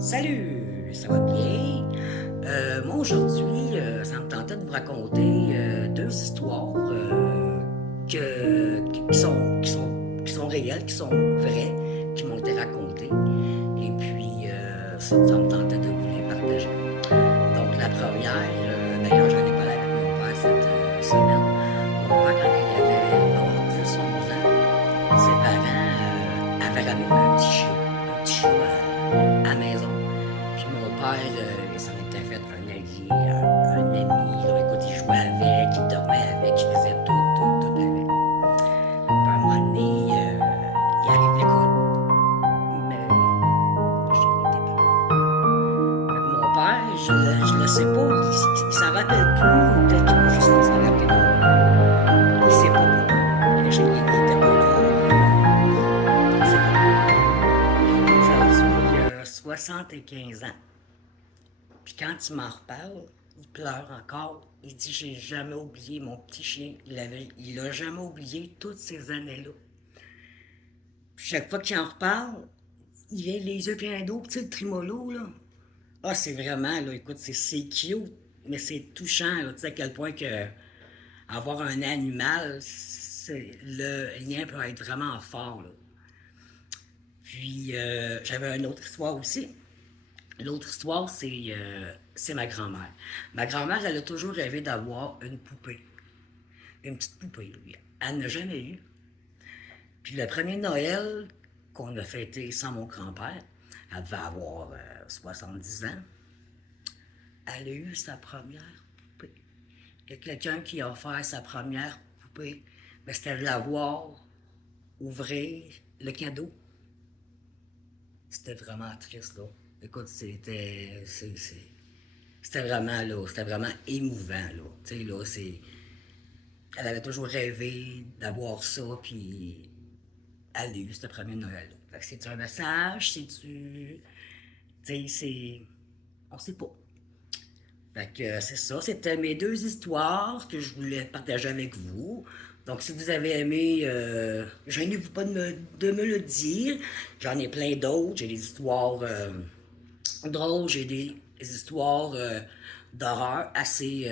Salut, ça va bien? Moi aujourd'hui, ça me tentait de vous raconter deux histoires qui sont réelles, qui sont vraies, qui m'ont été racontées. Et puis, ça me tentait de vous les partager. Donc, la première, d'ailleurs, j'en ai parlé avec mon père cette semaine. Mon père, quand il avait 10, 11 ans, ses parents avaient ramené un petit chiot à la maison. Puis mon père, il s'en était fait un allié, un ami. Là, écoute, il jouait avec, il dormait avec, il faisait tout avec. Puis à un moment donné, il arrive l'école, mais le chien n'était pas là. Fait que mon père, je le sais pas, il s'en rappelle plus, ou peut-être qu'il va juste s'en rappeler non. Il sait pas pourquoi. Le chien, il était pas là. Il sait pas. Aujourd'hui, il a 75 ans. Puis quand il m'en reparle, il pleure encore. Il dit: j'ai jamais oublié mon petit chien. Il a jamais oublié toutes ces années-là. Puis chaque fois qu'il en reparle, il vient les yeux pleins d'eau. Tu sais, le trimolo, là. Ah, c'est vraiment, là, écoute, c'est cute, mais c'est touchant, là. Tu sais, à quel point que avoir un animal, le lien peut être vraiment fort, là. Puis, j'avais une autre histoire aussi. L'autre histoire, c'est ma grand-mère. Ma grand-mère, elle a toujours rêvé d'avoir une poupée. Une petite poupée, oui. Elle n'a jamais eu. Puis le premier Noël qu'on a fêté sans mon grand-père, elle devait avoir 70 ans, elle a eu sa première poupée. Il y a quelqu'un qui a offert sa première poupée, mais c'était de la voir ouvrir le cadeau. C'était vraiment triste, là. Écoute, c'était vraiment émouvant, là. Tu sais, là, elle avait toujours rêvé d'avoir ça, puis elle a eu ce premier Noël. Fait que c'est-tu un message, c'est-tu... Tu sais, on sait pas. Fait que c'est ça, c'était mes deux histoires que je voulais partager avec vous. Donc si vous avez aimé, gênez-vous pas de me le dire. J'en ai plein d'autres, j'ai des histoires drôles, j'ai des histoires d'horreur assez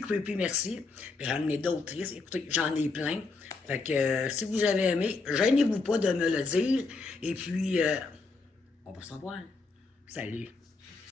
creepy, merci. Puis j'en ai d'autres tristes, écoutez, j'en ai plein. Fait que si vous avez aimé, gênez-vous pas de me le dire. Et puis, on va se revoir. Salut.